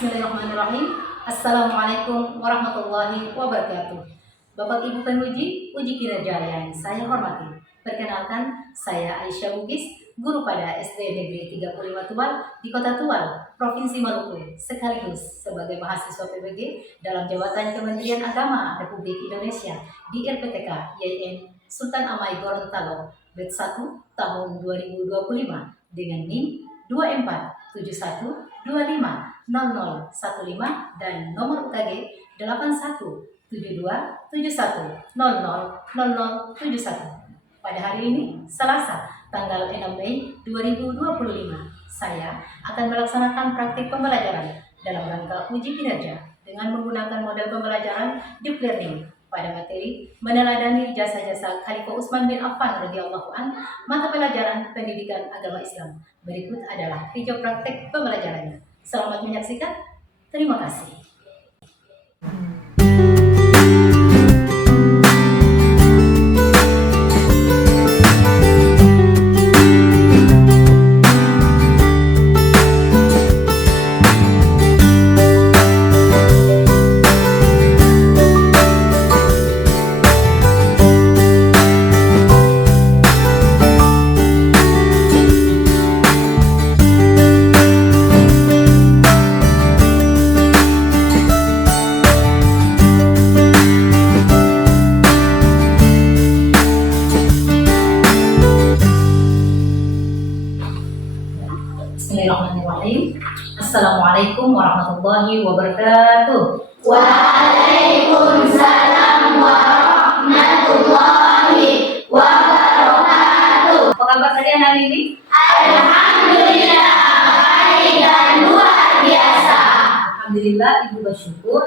Bismillahirrahmanirrahim. Assalamualaikum warahmatullahi wabarakatuh. Bapak Ibu penguji, uji kinerja yang saya hormati. Perkenalkan, saya Aisyah Bugis, guru pada SD Negeri 35 Tual di Kota Tual, Provinsi Maluku, sekaligus sebagai mahasiswa PBG dalam jabatan Kementerian Agama Republik Indonesia di RPTK YN Sultan Amai Gorontalo, Batch 1 tahun 2025 dengan NIM 247125 0015 dan nomor UKG 817271000071. Pada hari ini, Selasa, tanggal 6 Mei 2025, saya akan melaksanakan praktik pembelajaran dalam rangka uji kinerja dengan menggunakan model pembelajaran deep learning pada materi meneladani jasa-jasa Khalifah Utsman bin Affan radhiyallahu an, mata pelajaran pendidikan agama Islam. Berikut adalah video praktek pembelajarannya. Selamat menyaksikan. Terima kasih. Bismillahirrahmanirrahim. Assalamualaikum warahmatullahi wabarakatuh. Waalaikumsalam warahmatullahi wabarakatuh. Apa kabar kalian hari ini? Alhamdulillah, baik dan luar biasa. Alhamdulillah, Ibu bersyukur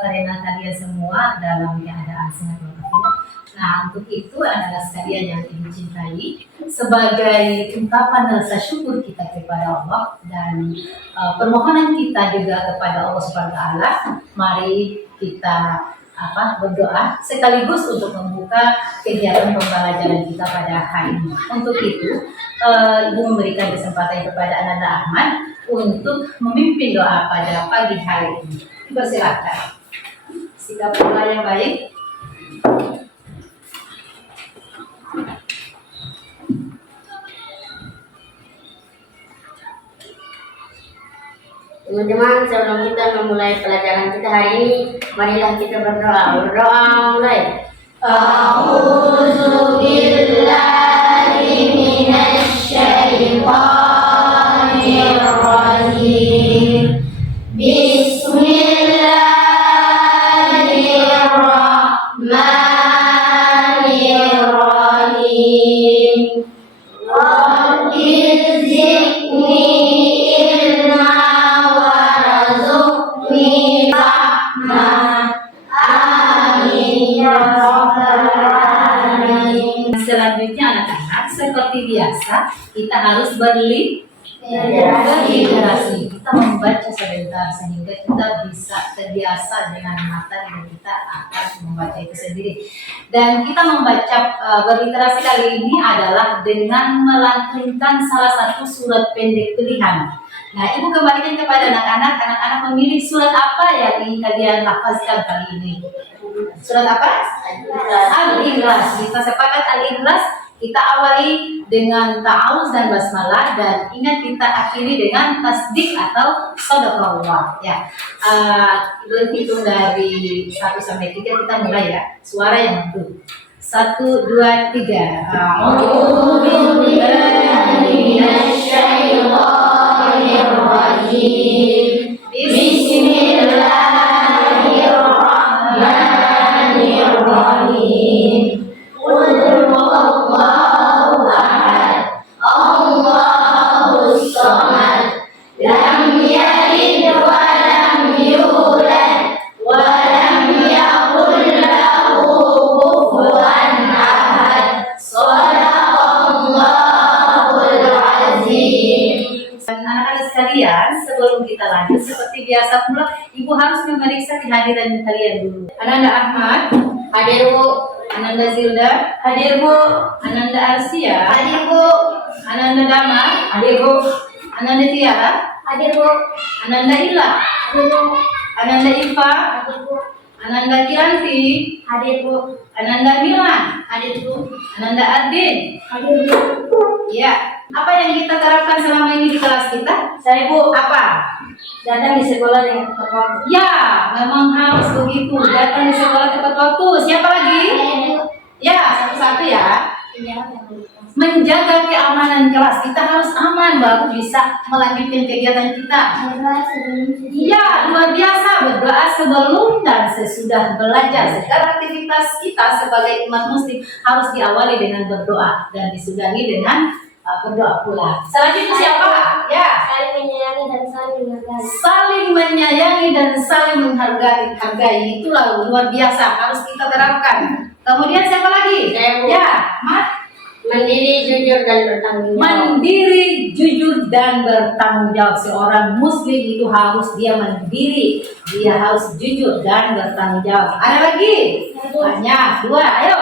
karena kalian semua dalam keadaan sehat walafiat. Nah, untuk itu adalah sekalian yang Ibu cintai, sebagai ungkapan rasa syukur kita kepada Allah dan permohonan kita juga kepada Allah Subhanahu wa taala, mari kita berdoa sekaligus untuk membuka kegiatan pembelajaran kita pada hari ini. Untuk itu, Ibu memberikan kesempatan kepada Ananda Ahmad untuk memimpin doa pada pagi hari ini. Silakan. Sikap doa yang baik. Teman-teman, sebelum kita memulai pelajaran kita hari ini, marilah kita berdoa. Berdoa mulai. A'udzu billahi minasy syaithanir rajim. Bismillahirrahmanirrahim. Rabbil zidni ilma warzuqni rahmah. Amin ya rabbal alamin. Selanjutnya anak-anak, seperti biasa kita harus berliterasi. Kita membaca sebentar sehingga kita bisa terbiasa dengan mata dan kita akan membaca itu sendiri. Dan kita membaca berliterasi kali ini adalah dengan melantunkan salah satu surat pendek pilihan. Nah, Ibu kembalikan kepada anak-anak. Anak-anak memilih surat apa yang ingin kalian lafazkan kali ini? Surat apa? Al-Ikhlas. Kita sepakat Al-Ikhlas. Kita awali dengan ta'awuz dan basmalah, dan ingat kita akhiri dengan tasdik atau shadaqallah. Ya, berhitung dari 1 sampai 3 kita mulai ya. Suara yang merdu. 1, 2, 3. A'udzu billahi minasy syaithanir rajim. Bismillahirrahmanirrahim. Qul huwallahu ahad, Allahus samad, lam yalid wa lam yulad wa lam yakul lahu kufuwan ahad. Shadaqallahul azim. Anak-anak sekalian, sebelum kita lanjut, seperti biasa pula, Ibu harus memeriksa kehadiran kalian dulu. Ananda Ahmad, Hadir Bu. Ananda Zilda, Hadir Bu. Ananda Arsia, Hadir Bu. Ananda Damar, Hadir Bu. Ananda Tiara, Hadir Bu. Ananda Ila, Hadir Bu. Ananda Iva, Hadir Bu. Ananda Kiranti, Hadir Bu. Ananda Milan, Hadir Bu. Ananda Adin. Hadir Bu. Ya, apa yang kita terapkan selama ini di kelas kita? Saya Bu. Apa? Datang di sekolah dengan tepat waktu. Ya, memang harus begitu. Datang di sekolah tepat waktu. Siapa lagi? Saya Bu. Ya, satu-satu ya. Iya, yang lupa. Menjaga keamanan kelas. Kita harus aman baru bisa melanjutkan kegiatan kita. Berdoa sebelum tidur. Ya, luar biasa berdoa sebelum dan sesudah belajar. Segala aktivitas kita sebagai umat muslim harus diawali dengan berdoa dan disudahi dengan berdoa pula. Selanjutnya siapa? Ya, Saling menyayangi dan saling menghargai. saling menyayangi dan saling menghargai. Itulah luar biasa harus kita terapkan. Kemudian siapa lagi? Saya Bu. Ya, Mat. Mandiri, jujur dan bertanggung jawab. Mandiri, jujur dan bertanggung jawab. Seorang muslim itu harus dia mandiri, dia harus jujur dan bertanggung jawab. Ada lagi? Banyak. Dua, ayo.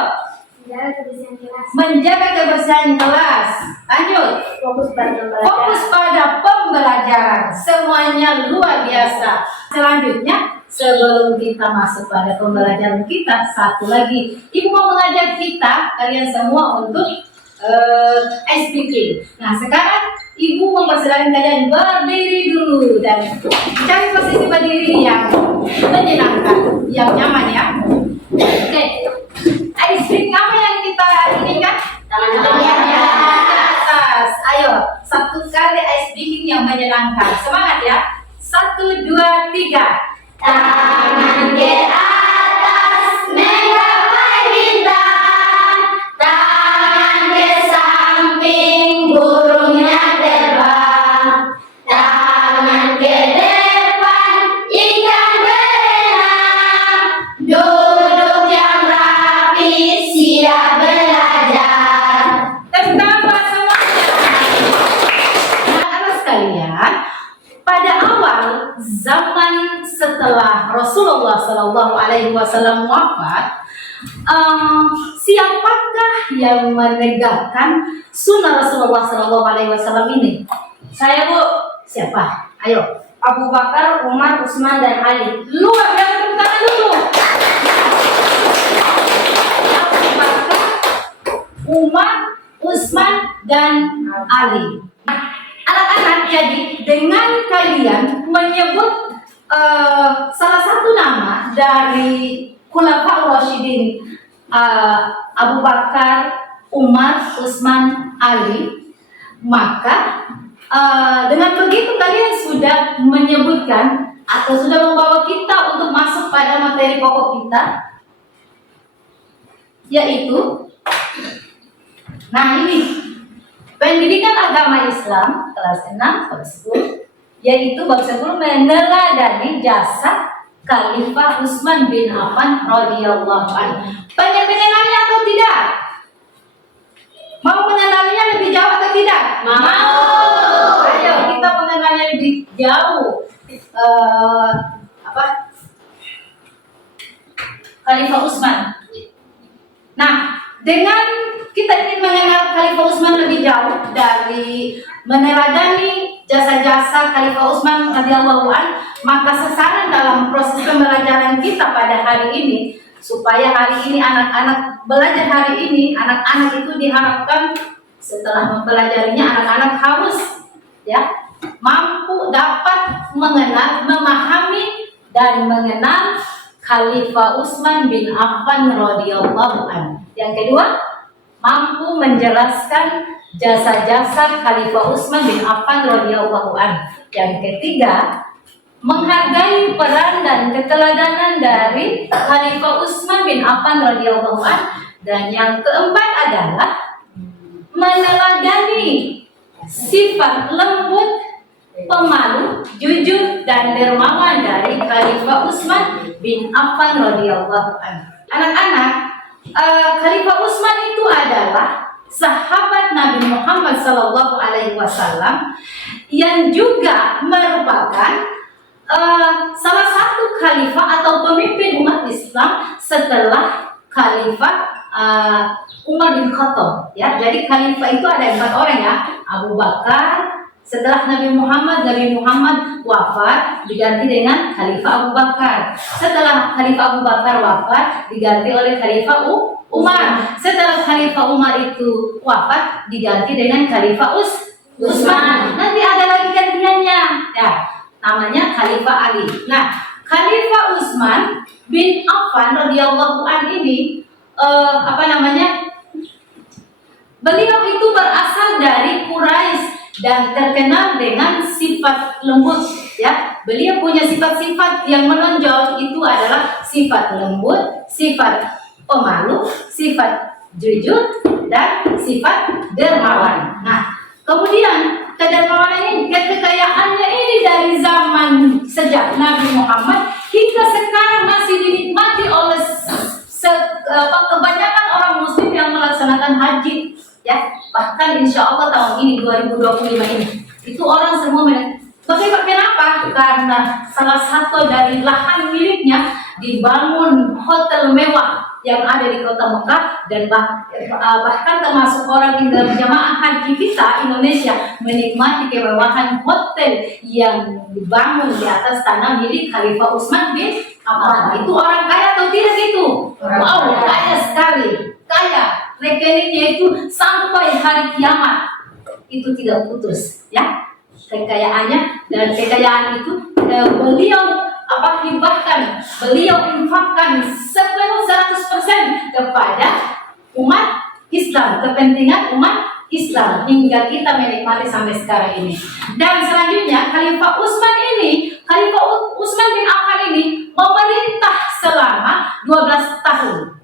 Menjaga kebersihan kelas. Menjaga kebersihan kelas. Lanjut. Fokus pada pembelajaran. Fokus pada pembelajaran. Semuanya luar biasa. Selanjutnya, sebelum kita masuk pada pembelajaran kita, satu lagi. Ibu mau mengajak kita, kalian semua untuk ice breaking. Nah, sekarang Ibu mempersilahkan kalian berdiri dulu dan cari posisi berdiri yang menyenangkan, yang nyaman ya. Oke, ice breaking apa yang kita inginkan? Tangan-tangan Tangan di ke atas. Ayo, satu kali ice breaking yang menyenangkan. Semangat ya. 1, 2, 3. Tangan ke atas, menggapai bintang. Tangan ke samping, burungnya terbang. Tangan ke depan, ikan berenang. Duduk yang rapi, siap belajar. Tepuk tangan buat semuanya. Anak-anak sekalian, pada awal zaman setelah Rasulullah Shallallahu Alaihi Wasallam wafat, siapakah yang menegakkan sunnah Rasulullah Shallallahu Alaihi Wasallam ini? Saya Bu. Siapa? Ayo. Abu Bakar, Umar, Utsman, dan Ali. Luar biasa, tepuk tangan dulu. Abu Bakar, Umar, Utsman, dan Ali. Anak-anak, jadi dengan kalian menyebut salah satu nama dari Khulafaur Rasyidin, Abu Bakar, Umar, Utsman, Ali, maka dengan begitu kalian sudah menyebutkan atau sudah membawa kita untuk masuk pada materi pokok kita, yaitu, nah ini pendidikan agama Islam kelas 6 bab 10, yaitu bab 10 meneladani jasa Khalifah Utsman bin Affan radhiyallahu anhu. Banyak mengenalnya atau tidak? Mau mengenalnya lebih jauh atau tidak? Mau. Ayo kita mengenalnya lebih jauh. Khalifah Utsman. Nah, dengan kita ingin mengenal Khalifah Utsman lebih jauh dari meneladani jasa-jasa Khalifah Utsman radhiyallahu anhu, maka sasaran dalam proses pembelajaran kita pada hari ini, supaya hari ini anak-anak belajar hari ini, anak-anak itu diharapkan setelah mempelajarinya, anak-anak harus ya mampu dapat mengenal, memahami dan mengenal Khalifah Utsman bin Affan radhiyallahu anhu. Yang kedua, mampu menjelaskan jasa-jasa Khalifah Utsman bin Affan radhiyallahu anhu. Yang ketiga, menghargai peran dan keteladanan dari Khalifah Utsman bin Affan radhiyallahu anhu. Dan yang keempat adalah meneladani sifat lembut, pemalu, jujur dan dermawan dari Khalifah Utsman bin Affan radhiyallahu anhu. Anak-anak, Khalifah Utsman itu adalah sahabat Nabi Muhammad sallallahu alaihi wasallam yang juga merupakan salah satu khalifah atau pemimpin umat Islam setelah Khalifah Umar bin Khattab. Ya, jadi khalifah itu ada 4 orang ya, Abu Bakar, Setelah Nabi Muhammad wafat diganti dengan Khalifah Abu Bakar. Setelah Khalifah Abu Bakar wafat diganti oleh Khalifah Umar. Setelah Khalifah Umar itu wafat diganti dengan Khalifah Utsman. Nanti ada lagi gantiannya. Ya, namanya Khalifah Ali. Nah, Khalifah Utsman bin Affan radhiyallahu an ini beliau itu berasal dari Quraisy dan terkenal dengan sifat lembut, ya. Beliau punya sifat-sifat yang menonjol, itu adalah sifat lembut, sifat pemalu, sifat jujur, dan sifat dermawan. Nah, kemudian kedermawanan ini, kekayaannya ini dari zaman sejak Nabi Muhammad hingga sekarang masih dinikmati oleh kebanyakan orang muslim yang melaksanakan haji, ya. Bahkan insya Allah tahun ini 2025 ini itu orang semua kenapa? Karena salah satu dari lahan miliknya dibangun hotel mewah yang ada di kota Mekah, dan bahkan termasuk orang jamaah haji kita Indonesia menikmati kemewahan hotel yang dibangun di atas tanah milik Khalifah Utsman bin Affan. Itu orang kaya atau tidak itu? Wow, kaya sekali, kaya. Rekeningnya itu sampai hari kiamat itu tidak putus, ya, kekayaannya. Dan kekayaan itu beliau hibahkan, beliau infakkan sepenuh 100% kepada umat Islam, kepentingan umat Islam, hingga kita menikmati sampai sekarang ini. Dan selanjutnya Khalifah Utsman bin Affan ini memerintah selama 12 tahun.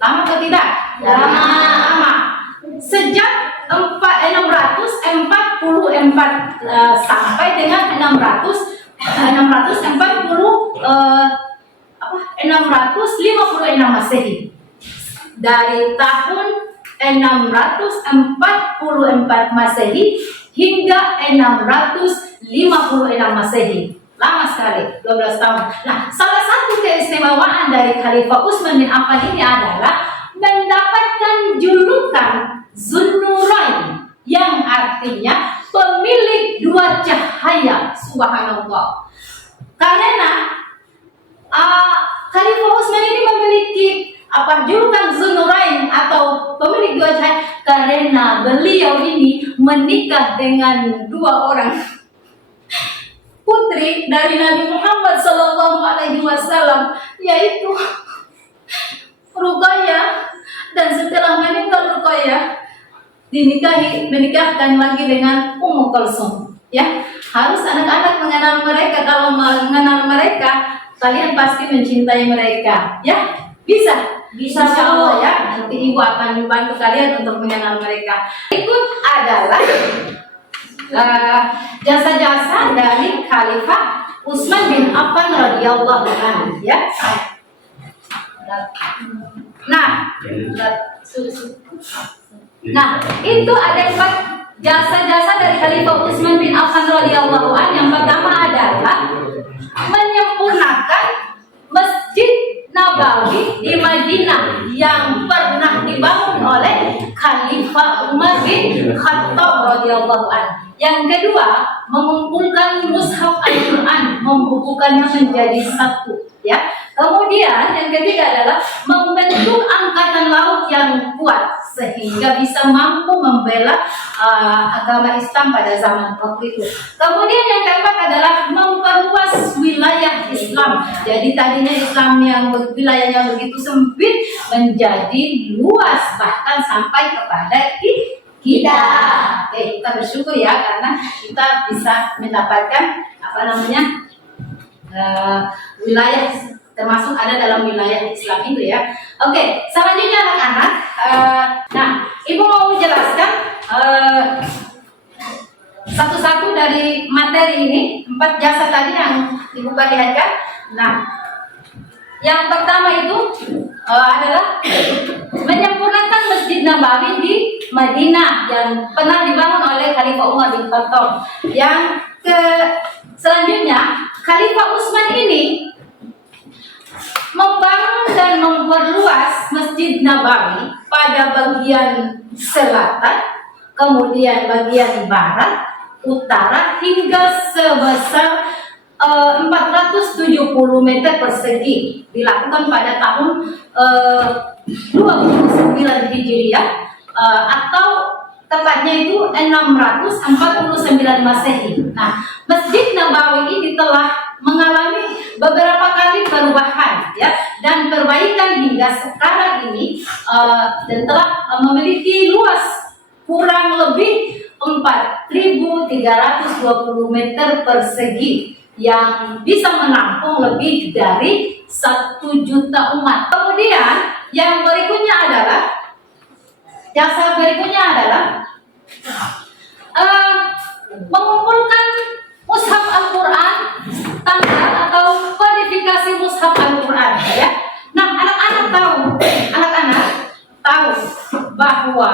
Lama atau tidak? Lama. Sejak 644 sampai dengan 656 Masehi. Dari tahun 644 Masehi hingga 656 Masehi. Lama sekali, 12 tahun. Nah, salah satu keistimewaan dari Khalifah Utsman bin Affan ini adalah mendapatkan julukan Zunnurain, yang artinya pemilik dua cahaya. Subhanallah. Karena Khalifah Utsman ini memiliki julukan Zunnurain atau pemilik dua cahaya karena beliau ini menikah dengan dua orang putri dari Nabi Muhammad SAW, yaitu Ruqayyah, dan setelah meninggal Ruqayyah menikahkan lagi dengan Ummu Kulsum. Ya, harus anak-anak mengenal mereka. Kalau mengenal mereka, kalian pasti mencintai mereka. Ya, bisa insya Allah, ya. Nanti ibu akan membantu kalian untuk mengenal mereka. Berikut adalah jasa-jasa dari Khalifah Utsman bin Affan radhiyallahu anhu, ya. Nah, itu ada 4 jasa-jasa dari Khalifah Utsman bin Affan radhiyallahu anhu. Yang pertama adalah menyempurnakan Masjid Nabawi di Madinah yang pernah dibangun oleh Khalifah Umar bin Khattab radhiyallahu anhu. Yang kedua, mengumpulkan mushaf Al-Quran, membukukannya menjadi satu, ya. Kemudian yang ketiga adalah membentuk angkatan laut yang kuat sehingga bisa mampu membela agama Islam pada zaman waktu itu. Kemudian yang keempat adalah memperluas wilayah Islam. Jadi tadinya Islam yang wilayahnya begitu sempit menjadi luas, bahkan sampai kepada kita. Kita bersyukur, ya, karena kita bisa mendapatkan wilayah, termasuk ada dalam wilayah Islam itu, ya. Oke, selanjutnya anak-anak, ibu mau jelaskan satu-satu dari materi ini, 4 jasa tadi yang ibu perlihatkan. Nah, yang pertama itu adalah menyempurnakan Masjid Nabawi di Madinah yang pernah dibangun oleh Khalifah Umar bin Khattab. Yang selanjutnya, Khalifah Utsman ini membangun dan memperluas Masjid Nabawi pada bagian selatan, kemudian bagian barat, utara hingga sebesar 470 meter persegi, dilakukan pada tahun 29 Hijriah, atau tepatnya itu 649 Masehi. Nah, Masjid Nabawi ini telah mengalami beberapa kali perubahan, ya, dan perbaikan hingga sekarang ini, dan telah memiliki luas kurang lebih 4.320 meter persegi yang bisa menampung lebih dari 1 juta umat. Kemudian yang berikutnya adalah mengumpulkan mushaf Al-Quran, tanggal atau kodifikasi mushaf Al-Quran, ya. Nah, anak-anak tahu bahwa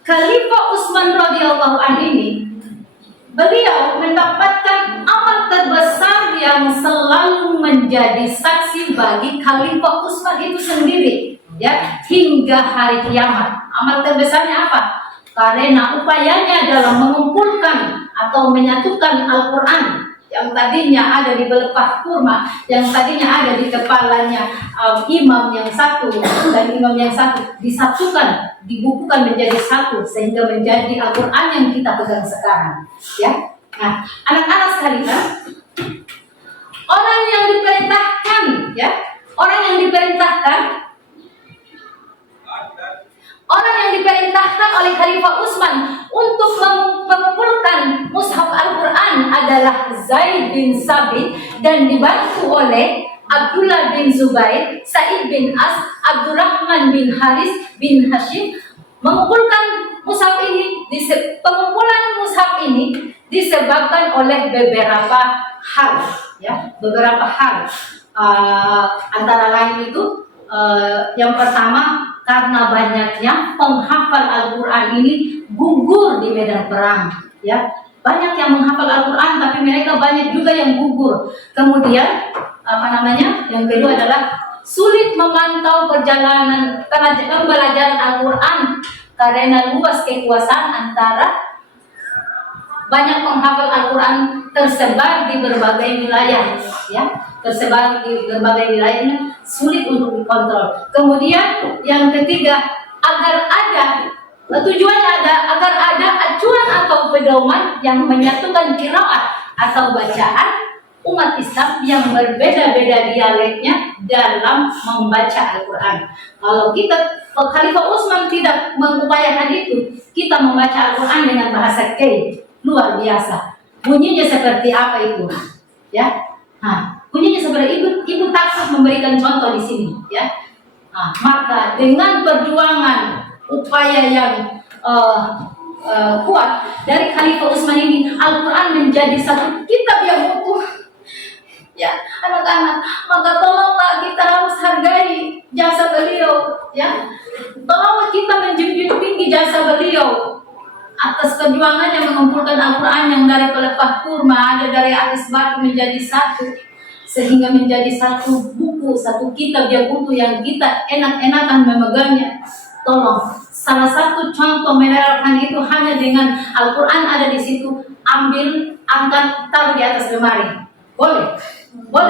Khalifah Utsman radhiyallahu anhu ini, beliau mendapatkan amal terbesar yang selalu menjadi saksi bagi Khalifah Utsman itu sendiri, ya, hingga hari kiamat. Amal terbesarnya apa? Karena upayanya adalah mengumpulkan atau menyatukan Al-Quran yang tadinya ada di belepah kurma, yang tadinya ada di kepalanya imam yang satu dan imam yang satu, disatukan, dibukukan menjadi satu sehingga menjadi Al-Quran yang kita pegang sekarang, ya. Nah, anak-anak sekalian, orang yang diperintahkan, ya, orang yang diperintahkan oleh Khalifah Utsman untuk mengumpulkan mushaf Al-Quran adalah Zaid bin Sabit, dan dibantu oleh Abdullah bin Zubair, Sa'id bin As, Abdurrahman bin Haris bin Hashim. Mengumpulkan mushaf ini, pengumpulan mushaf ini disebabkan oleh beberapa hal, ya, antara lain itu, yang pertama, karena banyaknya penghafal Al-Quran ini gugur di medan perang, ya. Banyak yang menghafal Al-Quran, tapi mereka banyak juga yang gugur. Kemudian yang kedua adalah sulit memantau perjalanan pembelajaran Al-Quran karena luas kekuasaan antara banyak penghafal Al-Quran tersebar di berbagai wilayah, ya, sulit untuk dikontrol. Kemudian yang ketiga, agar ada acuan atau pedoman yang menyatukan qiraat atau bacaan umat Islam yang berbeda-beda dialeknya dalam membaca Al-Quran. Kalau Khalifah Utsman tidak mengupayakan itu, kita membaca Al-Quran dengan bahasa Kei, luar biasa. Bunyinya seperti apa itu, ya? Bunyinya seperti ibu taksub memberikan contoh di sini, ya. Maka dengan perjuangan upaya yang kuat dari Khalifah Utsman ini, Al-Quran menjadi satu kitab yang utuh, ya, anak-anak. Maka tolonglah kita harus hargai jasa beliau, ya. Tolonglah kita menjunjung tinggi jasa beliau atas perjuangannya mengumpulkan Al-Quran yang dari pelepah kurma, ada dari atas batu menjadi satu, sehingga menjadi satu buku, satu kitab yang utuh yang kita enak-enakan memegangnya. Tolong, salah satu contoh menerapkan itu hanya dengan Al-Quran ada di situ, ambil, angkat, taruh di atas lemari. Boleh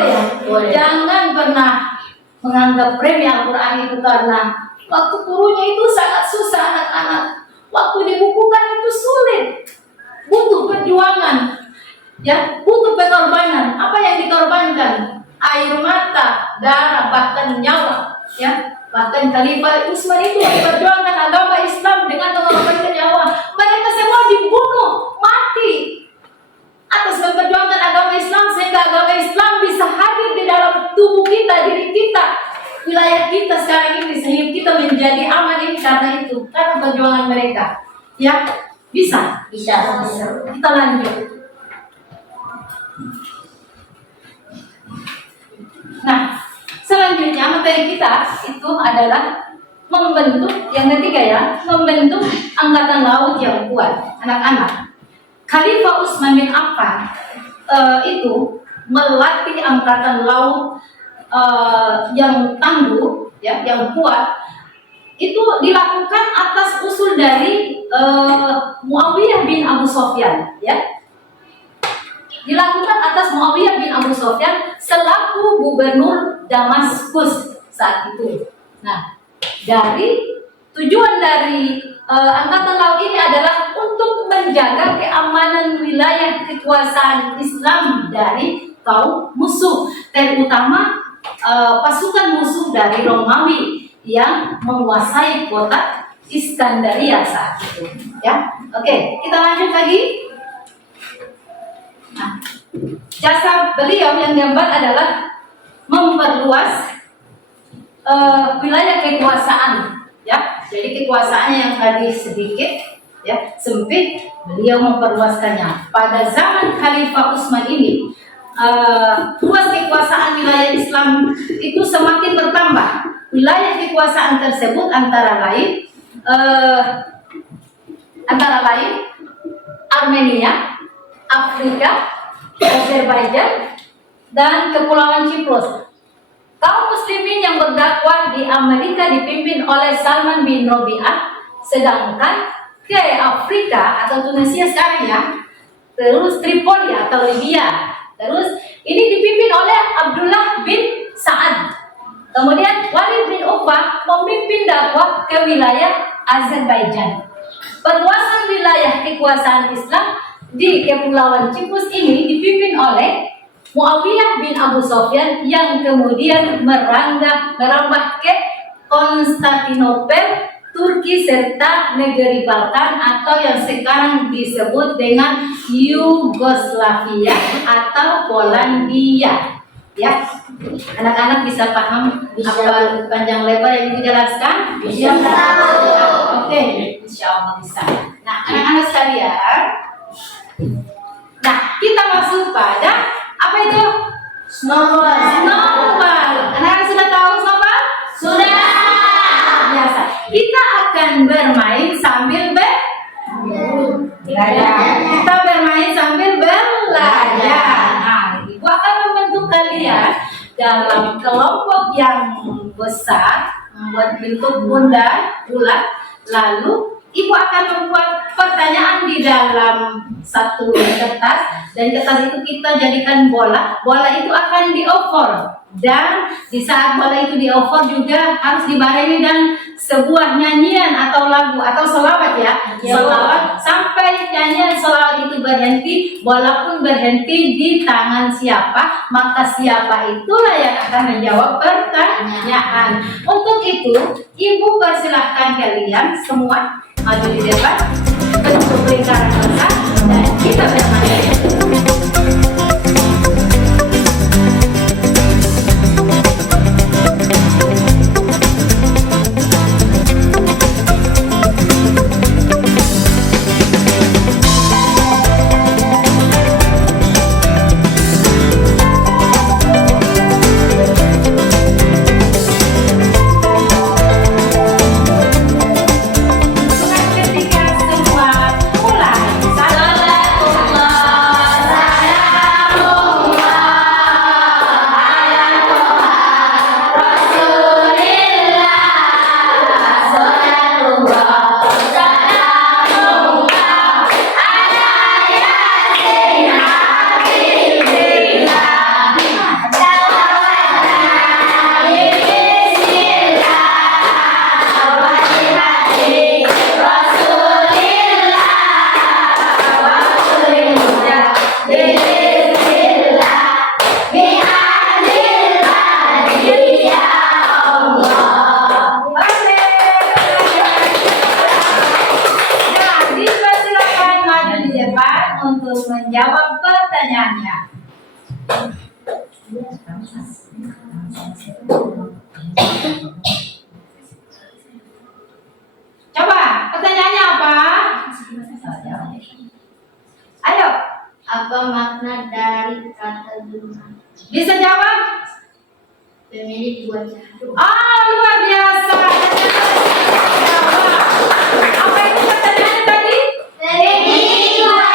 ya? Boleh. Jangan pernah menganggap remeh Al-Quran itu, karena waktu turunnya itu sangat susah, anak-anak. Waktu dibukukan itu sulit, butuh perjuangan, ya, butuh pengorbanan. Apa yang dikorbankan? Air mata, darah, bahkan nyawa, ya. Bahkan Khalifah Utsman itu memperjuangkan agama Islam dengan mengorbankan nyawa. Mereka semua dibunuh mati atas memperjuangkan agama Islam, sehingga agama Islam bisa hadir di dalam tubuh kita, diri kita, wilayah kita sekarang ini, sehingga kita menjadi aman ini karena itu, karena perjuangan mereka, ya. Bisa. Kita lanjut. Nah, selanjutnya materi kita itu adalah membentuk, yang ketiga, ya, membentuk angkatan laut yang kuat. Anak-anak, Khalifah Utsman bin Affan itu melatih angkatan laut yang tangguh, ya, yang kuat. Itu dilakukan atas usul dari Muawiyah bin Abu Sufyan, ya. dilakukan atas Muawiyah bin Abu Sufyan selaku gubernur Damaskus saat itu. Nah, tujuan dari Angkatan Laut ini adalah untuk menjaga keamanan wilayah kekuasaan Islam dari kaum musuh, terutama pasukan musuh dari Romawi yang menguasai kota Iskandaria saat itu. Ya, oke, kita lanjut lagi. Nah, jasa beliau yang gambar adalah memperluas wilayah kekuasaan. Ya, jadi kekuasaannya yang tadi sedikit, ya, sempit, beliau memperluaskannya. Pada zaman Khalifah Utsman ini, luas kekuasaan wilayah Islam itu semakin bertambah. Wilayah kekuasaan tersebut antara lain Armenia, Afrika, Azerbaijan, dan Kepulauan Cyprus. Kaum muslimin yang berdakwah di Amerika dipimpin oleh Salman bin Robi'ah, sedangkan ke Afrika atau Tunisia sekarang ya, terus Tripoli atau Libya, terus ini dipimpin oleh Abdullah bin Sa'ad. Kemudian Walid bin Uqbah memimpin dakwah ke wilayah Azerbaijan. Perluasan wilayah kekuasaan Islam di Kepulauan Cyprus ini dipimpin oleh Muawiyah bin Abu Sufyan yang kemudian merambah ke Konstantinopel, Turki serta negeri Balkan atau yang sekarang disebut dengan Yugoslavia atau Polandia. Ya, anak-anak bisa paham apa panjang lebar yang dijelaskan? Bisa. Oke, insya Allah bisa. Nah, anak-anak sekalian, nah kita masuk pada apa itu? Snowball. Snowball. Anak-anak sudah tahu snowball? Sudah. Biasa. Kita akan bermain sambil belajar. Kita bermain sambil belajar. Nah, Ibu akan membentuk kalian dalam kelompok yang besar, membuat bentuk bulat. Lalu Ibu akan membuat pertanyaan di dalam satu kertas, dan kertas itu kita jadikan bola. Bola itu akan dioper, dan di saat bola itu dioper juga harus dibarengi dan sebuah nyanyian atau lagu atau selawat ya. Selawat sampai nyanyian selawat itu berhenti, bola pun berhenti di tangan siapa, maka siapa itulah yang akan menjawab pertanyaan. Untuk itu, Ibu persilahkan kalian semua maju di depan, bentuk lingkaran besar, dan kita bermain. Ketika semua mulai, untuk menjawab pertanyaannya. Coba, pertanyaannya apa? Ayo. Apa makna dari kata zina? Bisa jawab? Pemilik buat satu. Luar biasa. Apa itu pertanyaannya tadi? Pemilik buat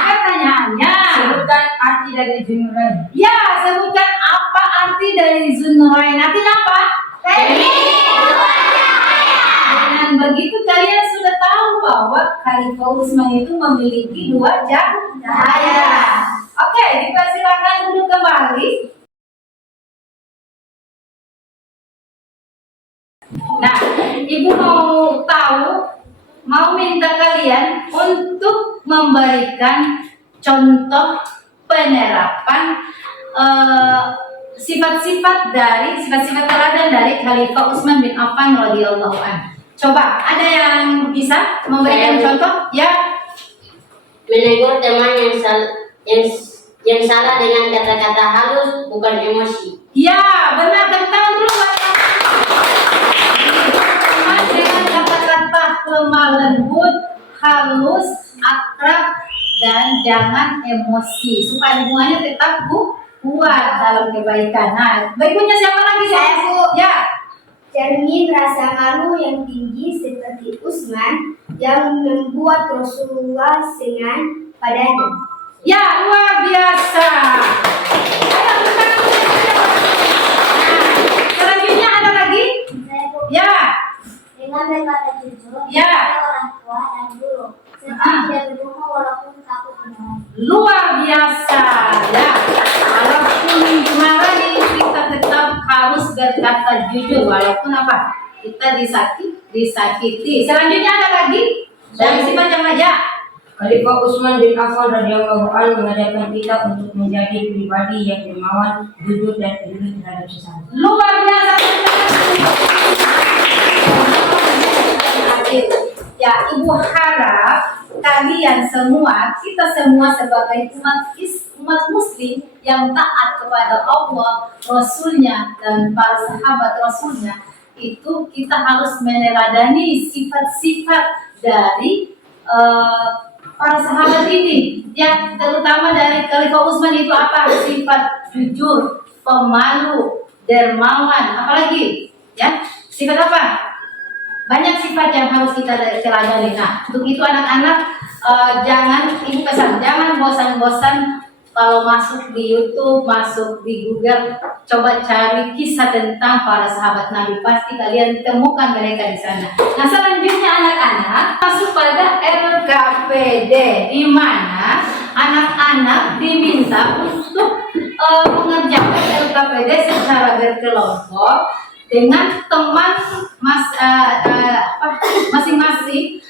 Pertanyaannya. Sebutkan arti dari Zunnurain. Ya, sebutkan apa arti dari Zunnurain. Artinya apa? Dengan begitu kalian sudah tahu bahwa Khalifah Utsman itu memiliki dua cahaya. dipersilakan duduk kembali. Nah, Ibu mau minta kalian untuk memberikan contoh penerapan sifat-sifat teladan dari Khalifah Utsman bin Affan radhiyallahu anhu. Coba, ada yang bisa memberikan contoh? Ya. Menegur teman yang salah dengan kata-kata halus, bukan emosi. Ya, benar, tentang dulu teman dengan kata-kata lemah lembut, halus, akrab, dan jangan emosi supaya hubungannya tetap kuat dalam kebaikan. Nah, berikutnya siapa lagi? Saya, Bu. Ya. Cermin rasa malu yang tinggi seperti Utsman yang membuat Rasulullah senang padanya. Ya, luar biasa. Ayo, bukan. Nah, selanjutnya ada lagi? Saya, Bu. Ya. Dengan berkata jujur Ya. kepada orang tua dan guru, serta tidak berbohong walaupun takut dimarahi. Luar biasa. Ya. Walaupun dimarahi, kita tetap harus berkata jujur walaupun apa? Kita disakiti. Selanjutnya ada lagi? Dari sifat yang aja. Khalifah Utsman bin Affan radhiyallahu anhu mengajarkan kita untuk menjadi pribadi yang dermawan, jujur dan peduli terhadap sesama. Luar biasa. Ya, Ibu harap kalian semua, kita semua sebagai umat muslim yang taat kepada Allah, Rasulnya, dan para sahabat Rasulnya, itu kita harus meneladani sifat-sifat dari para sahabat ini, ya, terutama dari Khalifah Utsman itu apa? Sifat jujur, pemalu, dermawan, apalagi, ya, sifat apa? Banyak sifat yang harus kita teladani. Nah, untuk itu anak-anak Ibu pesan, jangan bosan-bosan kalau masuk di YouTube, masuk di Google, coba cari kisah tentang para sahabat Nabi. Pasti kalian temukan mereka di sana. Nah, selanjutnya anak-anak masuk pada LKPD, di mana anak-anak diminta untuk mengerjakan LKPD secara berkelompok dengan teman masing-masing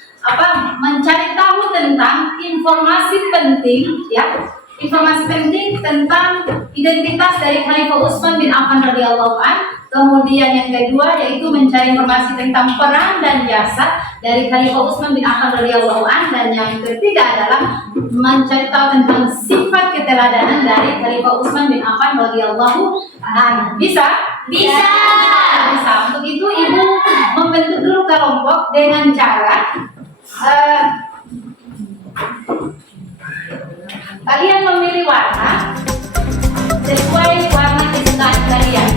mencari tahu tentang informasi penting, ya, informasi penting tentang identitas dari Khalifah Utsman bin Affan radhiyallahu anhu. Kemudian yang kedua yaitu mencari informasi tentang peran dan jasa dari Khalifah Utsman bin Affan radhiyallahu anhu, dan yang ketiga adalah mencari tahu tentang sifat keteladanan dari Khalifah Utsman bin Affan radhiyallahu anhu. Bisa? Bisa. Untuk itu Ibu membentuk dulu kelompok dengan cara kalian memilih warna sesuai warna kesukaan kalian.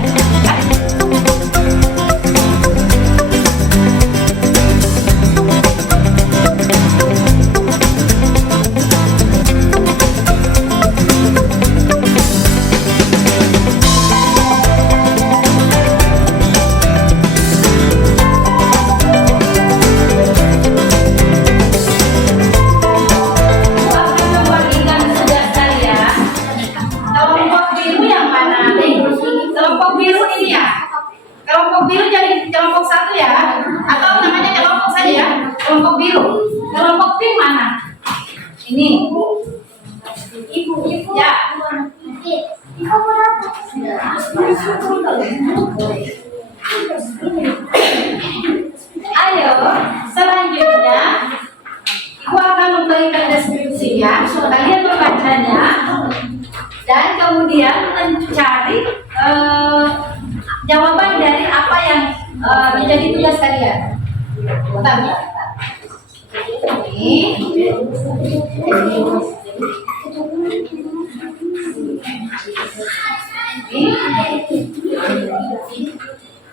Kelompok biru jadi kelompok satu ya, atau namanya kelompok saja ya, kelompok biru. Kelompok pink mana? Ini. Ibu ya. Ayo, selanjutnya Ibu akan memberikan deskripsinya, kalian membacanya dan kemudian mencari jawaban dari apa yang menjadi tugas kalian. Bentar.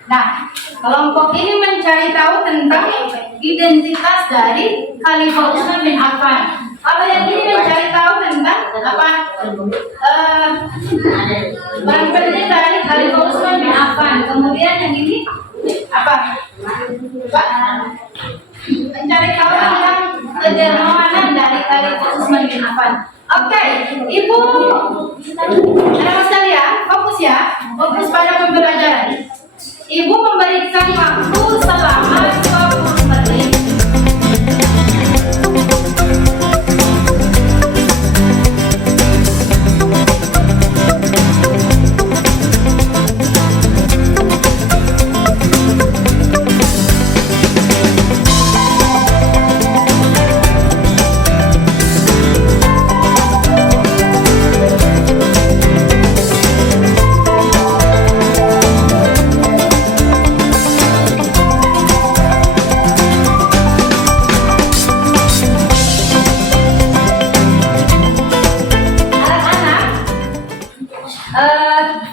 Nah, kelompok ini mencari tahu tentang identitas dari Khalifah Utsman bin Affan. Kalau yang ini mencari tahu tentang apa? Barang penting dari Khalifah Utsman bin Affan. Kemudian yang ini apa? Mencari tahu tentang kedermawanan dari Khalifah Utsman bin Affan. Oke, Ibu, anak-anak sekalian, fokus ya, fokus pada pembelajaran. Ibu memberikan waktu selama 20 menit.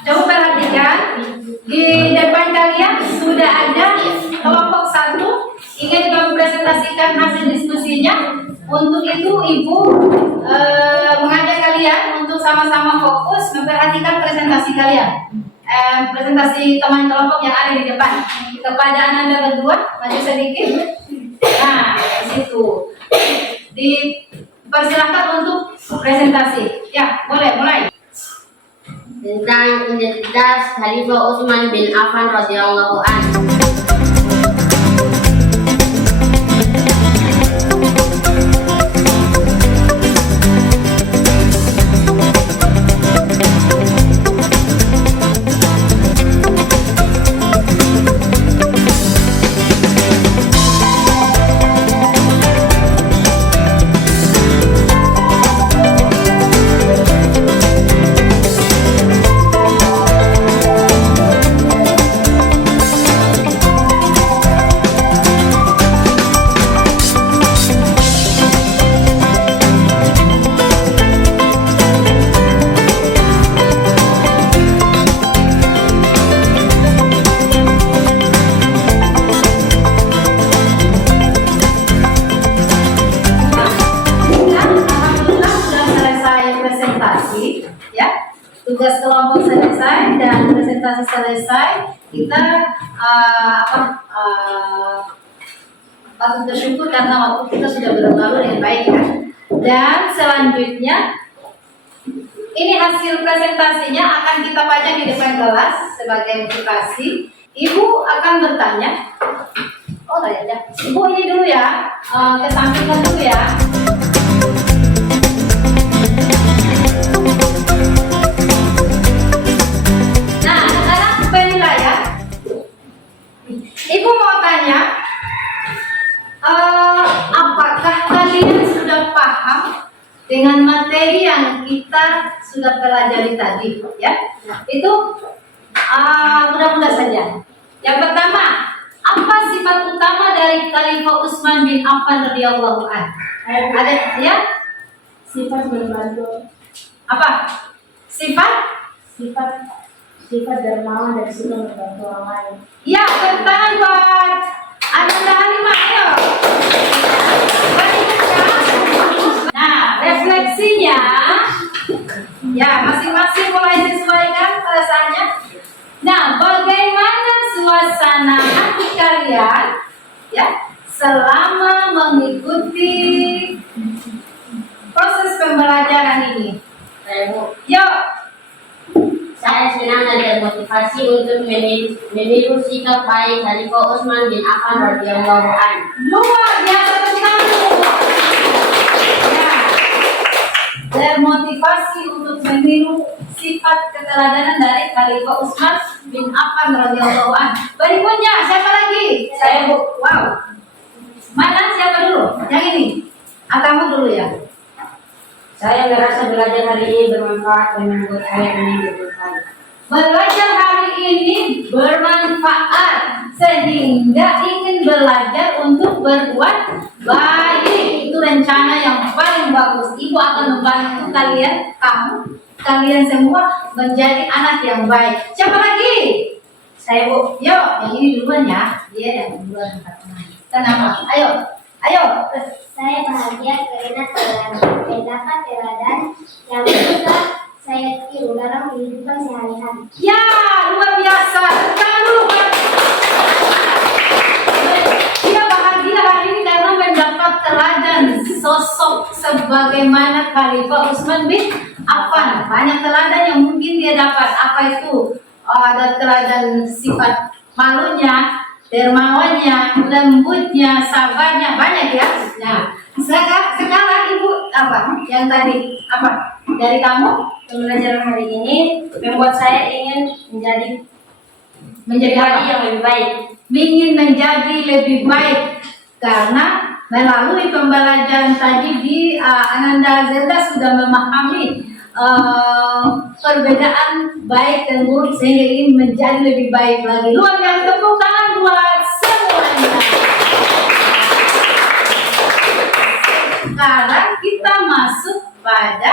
Coba perhatikan di depan kalian sudah ada kelompok satu ingin mempresentasikan hasil diskusinya. Untuk itu ibu mengajak kalian untuk sama-sama fokus memperhatikan presentasi kalian, presentasi teman kelompok yang ada di depan. Kepada anda berdua maju sedikit. Nah, di situ dipersilakan untuk presentasi. Ya, boleh mulai. Tentang identitas Khalifah Utsman bin Affan radhiyallahu anhu. Tugas kelompok selesai dan presentasi selesai, kita patut bersyukur karena waktu kita sudah berlalu dengan baik ya. Dan selanjutnya ini hasil presentasinya akan kita pajang di depan kelas sebagai motivasi. Ibu akan bertanya, oh tanya aja, Ibu ini dulu ya, kesampingkan dulu ya. Ibu mau tanya, apakah kalian sudah paham dengan materi yang kita sudah pelajari tadi? Ya, itu mudah-mudah saja. Yang pertama, apa sifat utama dari Khalifah Utsman bin Affan radhiyallahu anhu? Ada ya? Sifat membantu. Apa? Sifat dermawan dan sifat membantu orang lain. Ya, tangan buat Ananda Halimah, ayo. Nah, refleksinya, ya masing-masing mulai sesuaikan perasaannya. Nah, bagaimana suasana hati kalian, ya, selama mengikuti proses pembelajaran ini? Yuk. Saya senang dan termotivasi untuk meniru sikap baik Khalifah Utsman bin Affan radhiyallahu anhu. Luar biasa sekali. Ya, termotivasi untuk meniru sifat keteladanan dari Khalifah Utsman bin Affan radhiyallahu anhu. Berikutnya siapa lagi? Saya Bu. Wow. Mana siapa dulu? Yang ini. Kamu dulu ya. Saya merasa belajar hari ini bermanfaat dan membuat saya ingin berbuat. Belajar hari ini bermanfaat sehingga ingin belajar untuk berbuat baik. Itu rencana yang paling bagus. Ibu akan membantu kalian semua menjadi anak yang baik. Siapa lagi? Saya Bu. Yuk, yang ini duluan ya. Dia yang duluan. Kenapa? Ayo. Saya bahagia karena terdapat teladan yang bisa saya tiru dalam kehidupan sehari-hari. Ya, luar biasa. Jangan lupa. Dia bahagia hari ini karena mendapat teladan sosok sebuah sebagaimana Khalifah Utsman bin Affan. Banyak teladan yang mungkin dia dapat. Apa itu? Ada teladan sifat malunya, dermawannya, lembutnya, sabarnya, banyak ya. Nah, sekarang Ibu apa? Yang tadi apa? Dari kamu Pembelajaran hari ini membuat saya ingin menjadi pribadi yang lebih baik. ingin menjadi lebih baik karena melalui pembelajaran tadi di Ananda Zelda sudah memahami perbedaan baik dan buruk sehingga ingin menjadi lebih baik lagi. Luar biasa, tepuk tangan buat semuanya. Sekarang kita masuk pada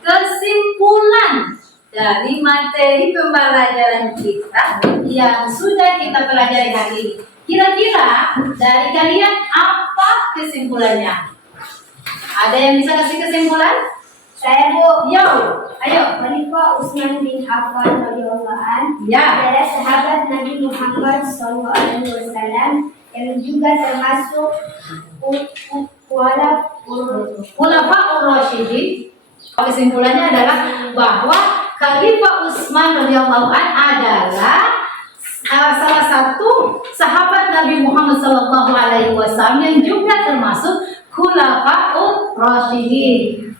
kesimpulan dari materi pembelajaran kita yang sudah kita pelajari hari ini. Kira-kira dari kalian apa kesimpulannya? Ada yang bisa kasih kesimpulan? Saya Bu. Yo, ayo. Khalifah Utsman bin Affan radhiyallahu anhu Ya. adalah sahabat Nabi Muhammad SAW yang juga termasuk Khulafaur Rasyidin. Kesimpulannya adalah bahwa Khalifah Utsman radhiyallahu an adalah salah satu sahabat Nabi Muhammad SAW yang juga termasuk Khulafaur Rasyidin.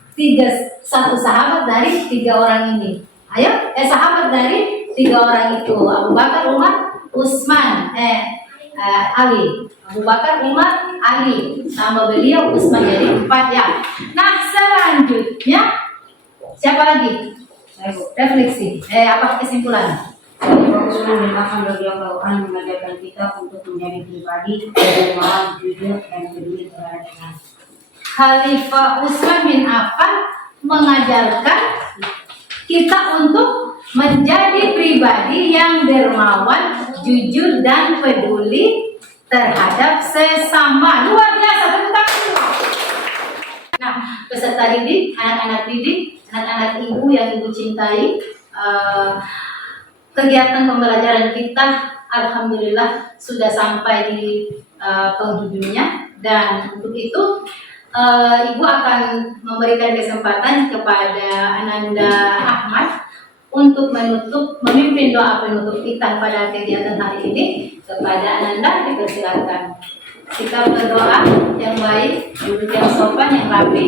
Satu sahabat dari 3 orang ini. Ayo, sahabat dari 3 orang itu. Abu Bakar, Umar, Utsman, Ali. Abu Bakar, Umar, Ali. Sama beliau Utsman, jadi 4 ya. Nah, selanjutnya siapa lagi? Refleksi. Apa kesimpulan? Khalifah Utsman bin Affan radhiyallahu anhu mengajarkan kita untuk menjadi pribadi yang dermawan, jujur, dan peduli terhadap orang. Khalifah Utsman bin Affan mengajarkan kita untuk menjadi pribadi yang dermawan, jujur, dan peduli terhadap sesama. Luar biasa, tepuk tangan. Nah, peserta didik, anak-anak didik, anak-anak ibu yang ibu cintai, kegiatan pembelajaran kita alhamdulillah sudah sampai di penghujungnya, dan untuk itu Ibu akan memberikan kesempatan kepada Ananda Ahmad untuk memimpin doa penutup kita pada kegiatan hari ini. Kepada Ananda dipersilakan. Kita berdoa yang baik, duduk yang sopan, yang rapi.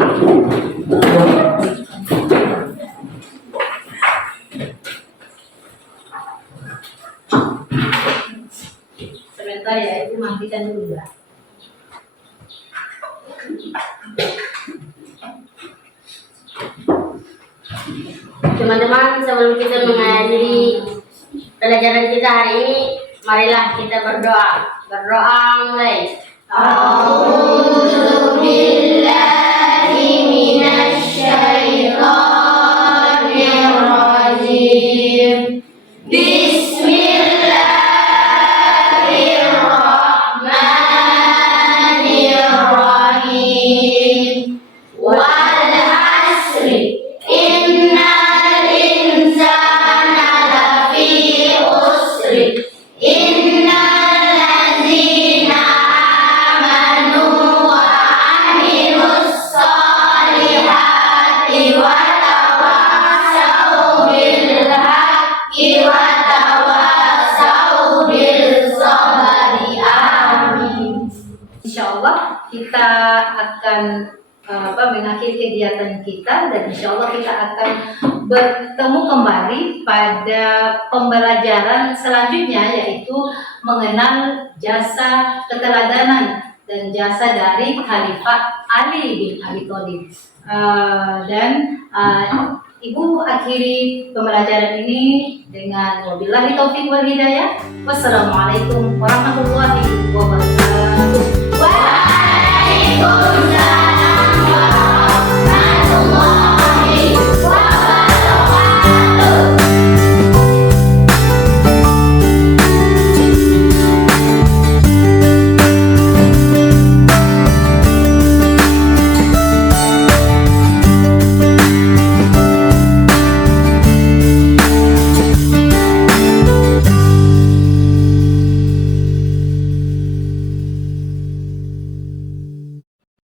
Sebentar ya, Ibu matikan dulu ya. Teman-teman, sebelum kita mengakhiri pelajaran kita hari ini, marilah kita berdoa. Berdoa mulai. A'udzu billahi minasy syaithanir rajim. Bismillahirrahmanirrahim. Wal asri innal insana lafi usri innal ladzina amanu wa amilus solihati wa tawassaw bil haqqi wa tawassaw bil sabri. Amin. Insyaallah kita akan mengakhiri kegiatan kita, dan insyaallah kita akan bertemu kembali pada pembelajaran selanjutnya, yaitu mengenal jasa keteladanan dan jasa dari Khalifah Ali bin Abi Thalib. Ibu akhiri pembelajaran ini dengan wabillahi taufik wal hidayah. Wassalamualaikum warahmatullahi wabarakatuh.